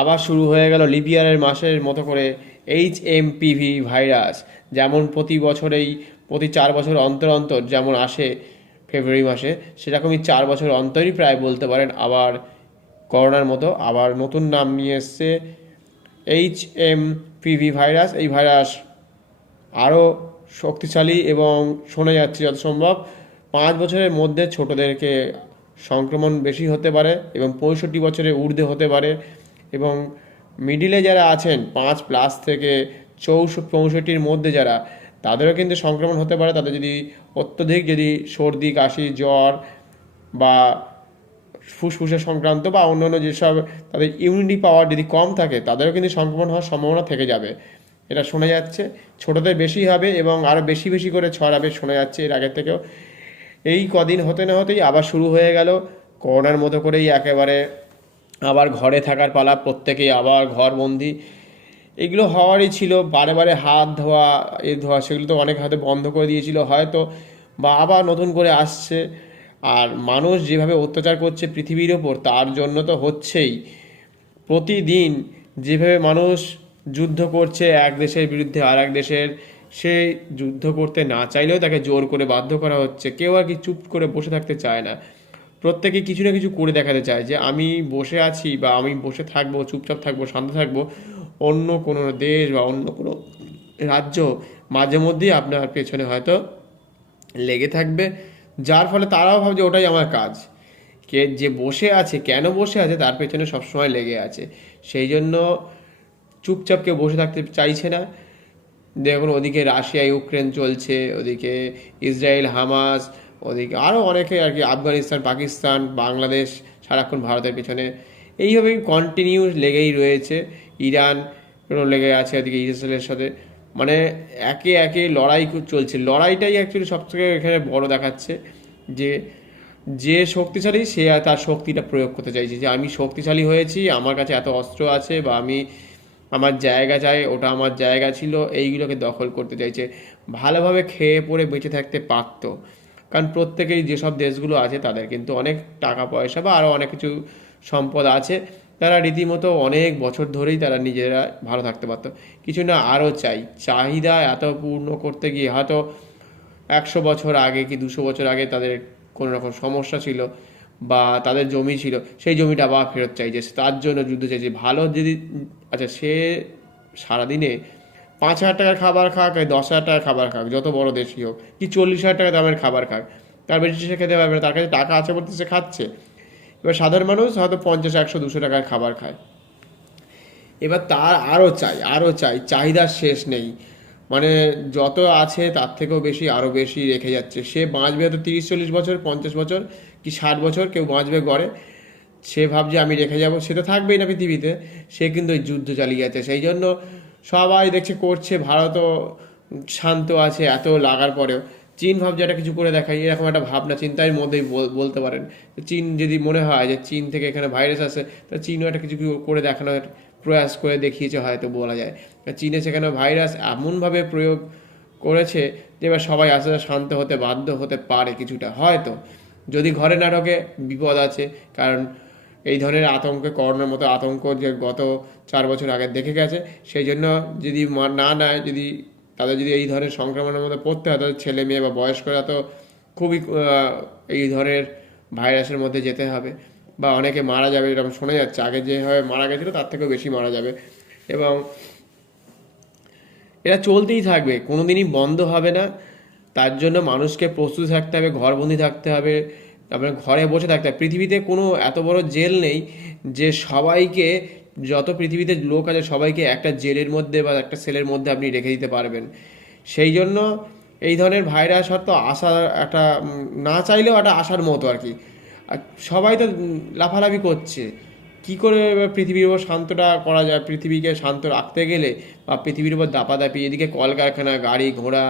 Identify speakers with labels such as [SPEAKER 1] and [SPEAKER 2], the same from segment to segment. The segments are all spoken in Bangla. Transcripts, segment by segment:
[SPEAKER 1] আবার শুরু হয়ে গেল লিবিয়ারের মাসের মতো করে এইচ এম পিভি ভাইরাস, যেমন প্রতি বছরেই, প্রতি চার বছর অন্তর অন্তর যেমন আসে ফেব্রুয়ারি মাসে, সেরকমই চার বছর অন্তরই প্রায় বলতে পারেন আবার করোনার মতো আবার নতুন নাম নিয়ে এসছে এইচ এম পিভি ভাইরাস। এই ভাইরাস আরও শক্তিশালী এবং শোনা যাচ্ছে যত সম্ভব। পাঁচ বছরের মধ্যে ছোটদেরকে সংক্রমণ বেশি হতে পারে এবং পঁয়ষট্টি বছরের ঊর্ধ্বে হতে পারে। এবং মিডিলে যারা আছেন, পাঁচ প্লাস থেকে চৌষ পঁয়ষট্টির মধ্যে যারা, তাদেরও কিন্তু সংক্রমণ হতে পারে। তাদের যদি অত্যধিক যদি সর্দি, কাশি, জ্বর বা ফুসফুসের সংক্রান্ত বা অন্যান্য যেসব তাদের ইমিউনিটি পাওয়ার যদি কম থাকে, তাদেরও কিন্তু সংক্রমণ হওয়ার সম্ভাবনা থেকে যাবে। এটা শোনা যাচ্ছে। ছোটদের বেশি হবে এবং আরও বেশি বেশি করে ছড়াবে শোনা যাচ্ছে এর আগের থেকেও। এই কদিন হতে না হতেই আবার শুরু হয়ে গেল। করোনার মতো করেই একেবারে আবার ঘরে থাকার পালা প্রত্যেকেই আবার ঘরবন্দি এগুলো হওয়ারই ছিল, বারে বারে হাত ধোয়া, এ ধোয়া, সেগুলো তো অনেক হয়তো বন্ধ করে দিয়েছিল হয়তো, বা আবার নতুন করে আসছে। আর মানুষ যেভাবে অত্যাচার করছে পৃথিবীর ওপর, তার জন্য তো হচ্ছেই। প্রতিদিন যেভাবে মানুষ যুদ্ধ করছে এক দেশের বিরুদ্ধে আর এক দেশের, সে যুদ্ধ করতে না চাইলেও তাকে জোর করে বাধ্য করা হচ্ছে। কেউ আর কি চুপ করে বসে থাকতে চায় না। প্রত্যেকে কিছু না কিছু করে দেখাতে চায় যে আমি বসে আছি বা আমি বসে থাকব, চুপচাপ থাকব, শান্ত থাকব, অন্য কোনো দেশ বা অন্য কোনো রাজ্য মাঝে মধ্যেই আপনার পেছনে হয়তো লেগে থাকবে। যার ফলে তারাও ভাবছে ওটাই আমার কাজ। কে যে বসে আছে, কেন বসে আছে, তার পেছনে সবসময় লেগে আছে। সেই জন্য চুপচাপ কেউ বসে থাকতে চাইছে না। দেখুন, ওদিকে রাশিয়া, ইউক্রেন চলছে, ওদিকে ইসরায়েল, হামাস ওদিকে। আরও অনেকে আর কি, আফগানিস্তান, পাকিস্তান, বাংলাদেশ, সারাক্ষণ ভারতের পেছনে। এইভাবেই কন্টিনিউ লেগেই রয়েছে। ইরান লেগে আছে ওদিকে ইসরায়েলের সাথে। মানে একে একে লড়াই চলছে। লড়াইটাই অ্যাকচুয়ালি সবথেকে এখানে বড় দেখাচ্ছে যে যে শক্তিশালী সে তার শক্তিটা প্রয়োগ করতে চাইছে। যে আমি শক্তিশালী হয়েছি, আমার কাছে এত অস্ত্র আছে বা আমি আমার জায়গা চাই, ওটা আমার জায়গা ছিল, এইগুলোকে দখল করতে চাইছে। ভালোভাবে খেয়ে পরে বেঁচে থাকতে পারতো। কারণ প্রত্যেকেই যেসব দেশগুলো আছে তাদের কিন্তু অনেক টাকা পয়সা বা আরও অনেক কিছু সম্পদ আছে। তারা রীতিমতো অনেক বছর ধরেই তারা নিজেরা ভালো থাকতে পারতো। কিছু না আরও চাই। চাহিদা এত পূর্ণ করতে গিয়ে হয়তো একশো বছর আগে কি দুশো বছর আগে তাদের কোনো রকম সমস্যা ছিল বা তাদের জমি ছিল, সেই জমিটা আবার ফেরত চাইছে তার জন্য যুদ্ধ চাইছে ভালো যদি আচ্ছা সে সারাদিনে পাঁচ হাজার টাকার খাবার খাক দশ হাজার টাকার খাবার খাক, যত বড় দেশই হোক, কি চল্লিশ হাজার টাকা দামের খাবার খাক, তার বেশি সে খেতে পারবে না, তার কাছে টাকা আছে বলতে সে খাচ্ছে। এবার সাধারণ মানুষ হয়তো পঞ্চাশ, একশো, দুশো টাকার খাবার খায়। এবার তার আরও চাই আরও চাই, চাহিদার শেষ নেই। মানে যত আছে তার থেকেও বেশি, আরও বেশি রেখে যাচ্ছে। সে বাঁচবে হয়তো তিরিশ, চল্লিশ বছর, পঞ্চাশ বছর, কি ষাট বছর, কেউ বাঁচবে গড়ে। সে ভাবছে আমি রেখে যাব, সে তো থাকবেই না পৃথিবীতে, সে কিন্তু ওই যুদ্ধ চালিয়ে যাচ্ছে। সেই জন্য সবাই দেখছে করছে, ভারতও শান্ত আছে, এত লাগার পরেও। চীন ভাবছে একটা কিছু করে দেখায় এরকম একটা ভাবনা চিন্তার মধ্যেই বলতে পারেন। চীন যদি মনে হয় যে চীন থেকে এখানে ভাইরাস আসে, তা চীনও একটা কিছু করে দেখানোর প্রয়াস করে দেখিয়েছে হয়তো বলা যায়। চীনে সেখানে ভাইরাস এমনভাবে প্রয়োগ করেছে যে এবার সবাই আস্তে আস্তে শান্ত হতে বাধ্য হতে পারে কিছুটা। হয়তো। যদি ঘরে না ঢোকে, বিপদ আছে। কারণ এই ধরনের আতঙ্কে, করোনার মতো আতঙ্ক যে গত চার বছর আগে দেখে গেছে, সেই জন্য যদি না নেয়, যদি তাদের যদি এই ধরনের সংক্রমণের মধ্যে পড়তে হয়, তাদের ছেলে মেয়ে বা বয়স্করা তো খুবই এই ধরনের ভাইরাসের মধ্যে যেতে হবে। বা অনেকে মারা যাবে, এরকম শোনা যাচ্ছে। আগে যেভাবে মারা গেছিল, তার থেকেও বেশি মারা যাবে। এবং এটা চলতেই থাকবে কোনো দিনই বন্ধ হবে না। তার জন্য মানুষকে প্রস্তুত থাকতে হবে, ঘরবন্দি থাকতে হবে। তারপরে ঘরে বসে থাকতে হবে পৃথিবীতে কোনো এত বড় জেল নেই যে সবাইকে, যত পৃথিবীতে লোক আছে, সবাইকে একটা জেলের মধ্যে বা একটা সেলের মধ্যে আপনি রেখে দিতে পারবেন। সেই জন্য এই ধরনের ভাইরাস হয়তো আসা একটা, না চাইলেও একটা আসার মতো আর কি। সবাই তো লাফালাফি করছে। কি করে পৃথিবীর উপর শান্তটা করা যায়? পৃথিবীকে শান্ত রাখতে গেলে বা পৃথিবীর উপর দাপাদাপি, এদিকে কলকারখানা, গাড়ি, ঘোড়া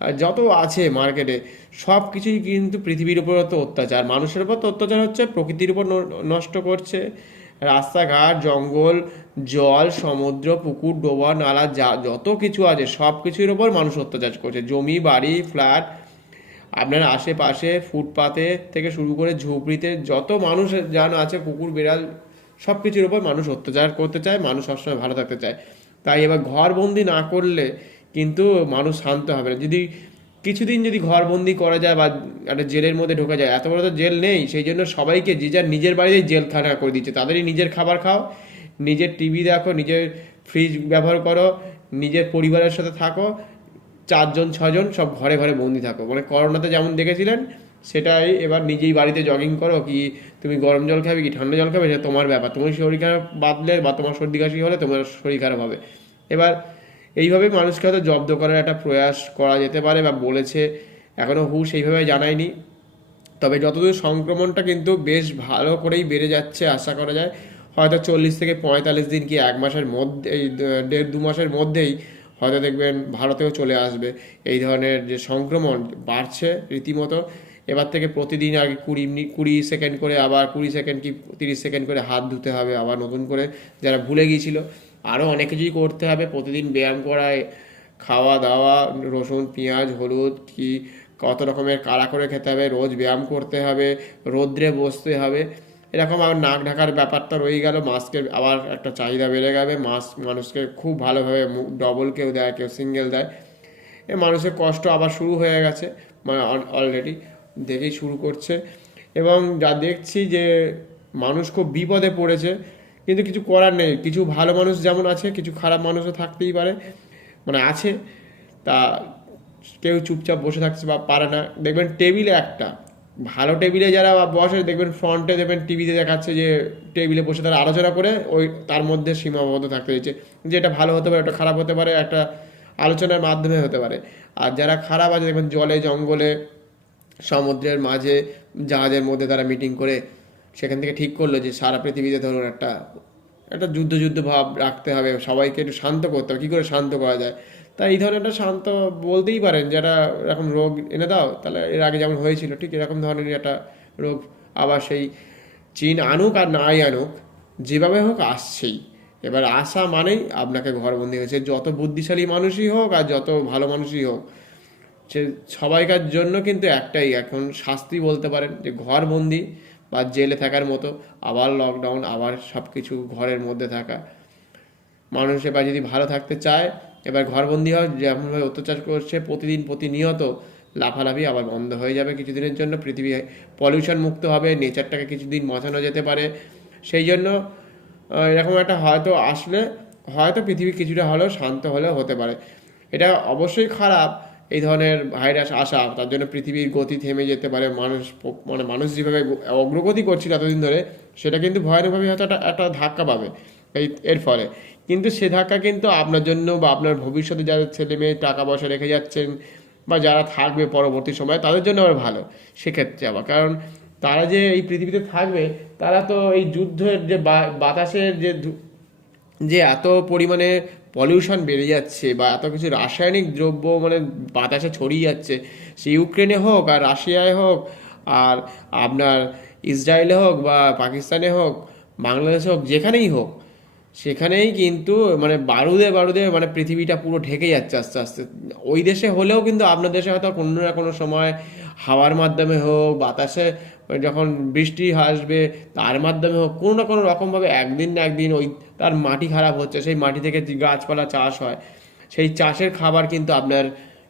[SPEAKER 1] যত আছে মার্কেটে সব কিছুই কিন্তু পৃথিবীর উপর তো অত্যাচার। মানুষের উপর তো অত্যাচার হচ্ছে, প্রকৃতির উপর নষ্ট করছে। রাস্তাঘাট, জঙ্গল, জল, সমুদ্র, পুকুর, ডোবা, নালা, যা, যত কিছু আছে, সব কিছুর উপর মানুষ অত্যাচার করছে। জমি, বাড়ি, ফ্ল্যাট, আপনার আশেপাশে ফুটপাতে থেকে শুরু করে ঝুপড়িতে যত মানুষ যান আছে, কুকুর, বিড়াল, সব কিছুর উপর মানুষ অত্যাচার করতে চায়, মানুষ সবসময় ভালো থাকতে চায়। তাই এবার ঘরবন্দি না করলে কিন্তু মানুষ শান্ত হবে না। যদি কিছুদিন যদি ঘরবন্দি করা যায় বা একটা জেলের মধ্যে ঢোকা যায়, এত বড় তো জেল নেই, সেই জন্য সবাইকে যে যার নিজের বাড়িতেই জেলখানা করে দিচ্ছে। তাদেরই নিজের খাবার খাও, নিজের টিভি দেখো, নিজের ফ্রিজ ব্যবহার করো, নিজের পরিবারের সাথে থাকো, চারজন, ছজন সব ঘরে ঘরে বন্দি থাকো। মানে করোনাতে যেমন দেখেছিলেন, সেটাই এবার নিজেই বাড়িতে জগিং করো কি তুমি গরম জল খাবে কি ঠান্ডা জল খাবে, সেটা তোমার ব্যাপার। তুমি শরীর খারাপ বাদলে বা তোমার সর্দি কাশি হলে তোমার শরীর খারাপ হবে। এবার এইভাবে মানুষকে হয়তো জব্দ করার একটা প্রয়াস করা যেতে পারে বা বলেছে এখনও হু সেইভাবে জানায়নি। তবে যতদূর সংক্রমণটা কিন্তু বেশ ভালো করেই বেড়ে যাচ্ছে আশা করা যায়। হয়তো চল্লিশ থেকে পঁয়তাল্লিশ দিন কি এক মাসের মধ্যে দেড় দু মাসের মধ্যেই হয়তো দেখবেন ভারতেও চলে আসবে। এই ধরনের যে সংক্রমণ বাড়ছে রীতিমতো। এবার থেকে প্রতিদিন আগে কুড়ি কুড়ি সেকেন্ড করে, আবার কুড়ি সেকেন্ড কি তিরিশ সেকেন্ড করে হাত ধুতে হবে, আবার নতুন করে যারা ভুলে গিয়েছিল। আরও অনেক কিছুই করতে হবে। প্রতিদিন ব্যায়াম করায়, খাওয়া দাওয়া, রসুন, পেঁয়াজ, হলুদ, কি কত রকমের কাড়া করে খেতে হবে, রোজ ব্যায়াম করতে হবে, রোদ্রে বসতে হবে। এরকম আবার নাক ঢাকার ব্যাপারটা রয়ে গেল মাস্কের আবার একটা চাহিদা বেড়ে যাবে মাস্ক মানুষকে খুব ভালোভাবে মুখ ডবল কেউ দেয়, কেউ সিঙ্গেল দেয়। এ মানুষের কষ্ট আবার শুরু হয়ে গেছে মানে অলরেডি দেখেই শুরু করছে। এবং যা দেখছি যে মানুষ খুব বিপদে পড়েছে কিন্তু কিছু করার নেই। কিছু ভালো মানুষ যেমন আছে, কিছু খারাপ মানুষও থাকতেই পারে। মানে আছে, তা কেউ চুপচাপ বসে থাকছে বা পারে না। দেখবেন টেবিলে একটা। ভালো টেবিলে যারা বসে, দেখবেন ফ্রন্টে দেখবেন টিভিতে দেখাচ্ছে যে টেবিলে বসে তারা আলোচনা করে, ওই তার মধ্যে সীমাবদ্ধ থাকতে হয়েছে। যে এটা ভালো হতে পারে ওটা খারাপ হতে পারে, একটা আলোচনার মাধ্যমে হতে পারে। আর যারা খারাপ আছে, দেখবেন জলে, জঙ্গলে, সমুদ্রের মাঝে, জাহাজের মধ্যে তারা মিটিং করে সেখান থেকে ঠিক করল যে সারা পৃথিবীতে ধরুন একটা একটা যুদ্ধ যুদ্ধ ভাব রাখতে হবে, সবাইকে একটু শান্ত করতে হবে। কী করে শান্ত করা যায়? তাই এই ধরনের একটা শান্ত বলতেই পারেন যে যারা এরকম রোগ এনে দাও, তাহলে এর আগে যেমন হয়েছিল, ঠিক এরকম ধরনের একটা রোগ আবার সেই চীন আনুক আর নাই আনুক, যেভাবে হোক আসছেই। এবার আসা মানেই আপনাকে ঘরবন্দি হয়েছে যত বুদ্ধিশালী মানুষই হোক আর যত ভালো মানুষই হোক, সে সবাইকার জন্য কিন্তু একটাই, এখন শাস্তি বলতে পারেন যে ঘরবন্দি। বা জেলে থাকার মতো, আবার লকডাউন আবার সব কিছু ঘরের মধ্যে থাকা। মানুষ এবার যদি ভালো থাকতে চায়, এবার ঘরবন্দি হয় যেমনভাবে অত্যাচার করছে, প্রতিদিন প্রতিনিয়ত লাফালাফি আবার বন্ধ হয়ে যাবে কিছুদিনের জন্য। পৃথিবী পলিউশন মুক্ত হবে নেচারটাকে কিছুদিন বাঁচানো যেতে পারে। সেই জন্য এরকম একটা হয়তো আসলে, হয়তো পৃথিবী কিছুটা হলেও শান্ত হলেও হতে পারে। এটা অবশ্যই খারাপ এই ধরনের ভাইরাস আসা, তার জন্য পৃথিবীর গতি থেমে যেতে পারে, মানুষ মানে মানুষ যেভাবে অগ্রগতি করছিল এতদিন ধরে, সেটা কিন্তু ভয়ানকভাবে হয়তো একটা একটা ধাক্কা পাবে। এই, এর ফলে। কিন্তু সে ধাক্কা কিন্তু আপনার জন্য বা আপনার ভবিষ্যতে যারা ছেলে মেয়ে টাকা পয়সা রেখে যাচ্ছেন বা যারা থাকবে পরবর্তী সময়ে, তাদের জন্য আবার ভালো। সেক্ষেত্রে আবার, কারণ তারা যে এই পৃথিবীতে থাকবে, তারা তো এই যুদ্ধের যে বাতাসের যে যে এত পরিমাণে পলিউশন বেড়ে যাচ্ছে বা এত কিছু রাসায়নিক দ্রব্য মানে বাতাসে ছড়িয়ে যাচ্ছে, সে ইউক্রেনে হোক আর রাশিয়ায় হোক আর আপনার ইসরায়েলে হোক বা পাকিস্তানে হোক, বাংলাদেশে হোক, যেখানেই হোক, সেখানেই কিন্তু মানে বারুদে বারুদে মানে পৃথিবীটা পুরো ঢেকে যাচ্ছে আস্তে আস্তে। ওই দেশে হলেও কিন্তু আপনার দেশে হয়তো কোনো না কোনো সময় হাওয়ার মাধ্যমে হোক, বাতাসে যখন বৃষ্টি আসবে, তার মাধ্যমে হোক, কোনো না কোনো রকমভাবে একদিন না একদিন ওই তার মাটি খারাপ হচ্ছে, সেই মাটি থেকে গাছপালা চাষ হয়, সেই চাষের খাবার কিন্তু আপনার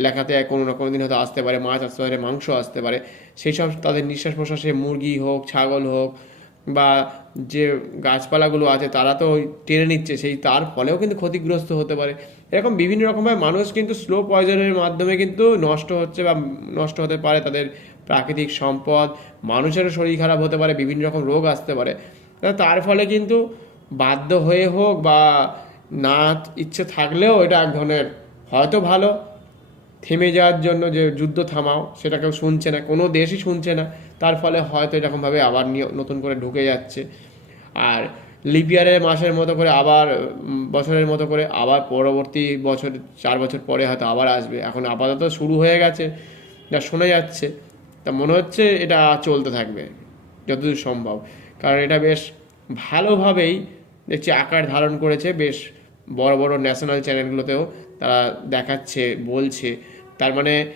[SPEAKER 1] এলাকাতে কোনো না কোনো দিন হয়তো আসতে পারে, মাছ আসতে পারে, মাংস আসতে পারে। সেই সব তাদের নিঃশ্বাস প্রশ্বাসে মুরগি হোক, ছাগল হোক বা যে গাছপালাগুলো আছে তারা তো টেনে নিচ্ছে, সেই তার ফলেও কিন্তু ক্ষতিগ্রস্ত হতে পারে। এরকম বিভিন্ন রকমভাবে মানুষ কিন্তু স্লো পয়জনের মাধ্যমে কিন্তু নষ্ট হচ্ছে বা নষ্ট হতে পারে তাদের প্রাকৃতিক সম্পদ, মানুষেরও শরীর খারাপ হতে পারে, বিভিন্ন রকম রোগ আসতে পারে। তার ফলে কিন্তু বাধ্য হয়ে হোক বা না ইচ্ছে থাকলেও এটা এক ধরনের হয়তো ভালো থেমে যাওয়ার জন্য যে যুদ্ধ থামাও সেটা কেউ শুনছে না, কোনো দেশই শুনছে না। তার ফলে হয়তো এরকমভাবে আবার নতুন করে ঢুকে যাচ্ছে। আর লিপিয়ারের মাসের মতো করে আবার বছরের মতো করে আবার পরবর্তী বছর, চার বছর পরে হয়তো আবার আসবে। এখন আপাতত শুরু হয়ে গেছে, যা শোনা যাচ্ছে। তা মনে হচ্ছে এটা চলতে থাকবে, যতদূর সম্ভব। কারণ এটা বেশ ভালোভাবেই দেখছি আকার ধারণ করেছে, বেশ বড় বড় ন্যাশনাল চ্যানেলগুলোতেও তারা দেখাচ্ছে, বলছে। তার মানে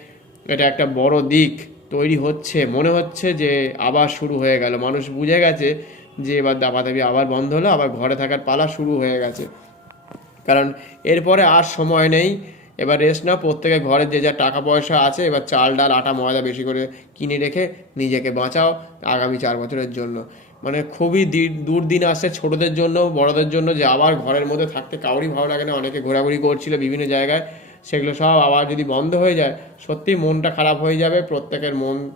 [SPEAKER 1] এটা একটা বড় দিক তৈরি হচ্ছে। মনে হচ্ছে যে আবার শুরু হয়ে গেল। মানুষ বুঝে গেছে যে এবার দাবাদাবি আবার বন্ধ হলো, আবার ঘরে থাকার পালা শুরু হয়ে গেছে। কারণ এরপরে আর সময় নেই। এবার রেস্ট না প্রত্যেকে ঘরে যে যা টাকা পয়সা আছে, এবার চাল, ডাল, আটা, ময়দা বেশি করে কিনে রেখে নিজেকে বাঁচাও আগামী চার বছরের জন্য। মানে খুবই দি- দুর্দিন আসছে ছোটদের জন্য, বড়দের জন্য যে আবার ঘরের মধ্যে থাকতে কাউরই ভালো লাগে না। অনেকে ঘোরাঘুরি করছিল বিভিন্ন জায়গায়, সেগুলো সব আবার যদি বন্ধ হয়ে যায় সত্যি মনটা খারাপ হয়ে যাবে। প্রত্যেকের মন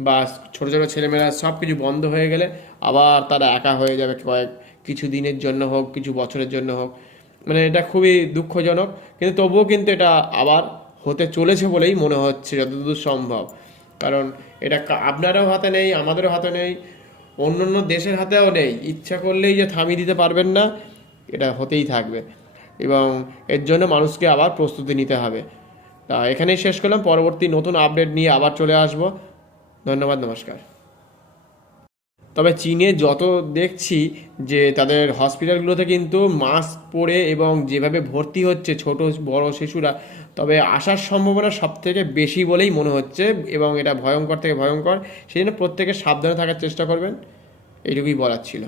[SPEAKER 1] বা ছোট, ছোটো ছেলেমেয়েরা সব কিছু বন্ধ হয়ে গেলে আবার তারা একা হয়ে যাবে। কয়েক, কিছু দিনের জন্য হোক, কিছু বছরের জন্য হোক। মানে এটা খুবই দুঃখজনক, কিন্তু তবুও কিন্তু এটা আবার হতে চলেছে বলেই মনে হচ্ছে যতদূর সম্ভব। কারণ এটা আপনারও হাতে নেই, আমাদেরও হাতে নেই অন্য অন্য দেশের হাতেও নেই। ইচ্ছা করলেই যে থামিয়ে দিতে পারবেন না, এটা হতেই থাকবে। এবং এর জন্য মানুষকে আবার প্রস্তুতি নিতে হবে। তা এখানেই শেষ করলাম, পরবর্তী নতুন আপডেট নিয়ে আবার চলে আসব। ধন্যবাদ, নমস্কার। তবে চীনে যত দেখছি যে তাদের হসপিটালগুলোতে কিন্তু মাস্ক পরে এবং যেভাবে ভর্তি হচ্ছে ছোট, বড় শিশুরা, তবে আসার সম্ভাবনা সব থেকে বেশি বলেই মনে হচ্ছে এবং এটা ভয়ঙ্কর থেকে ভয়ঙ্কর। সেই জন্য প্রত্যেকে সাবধানে থাকার চেষ্টা করবেন। এইটুকুই বলার ছিল।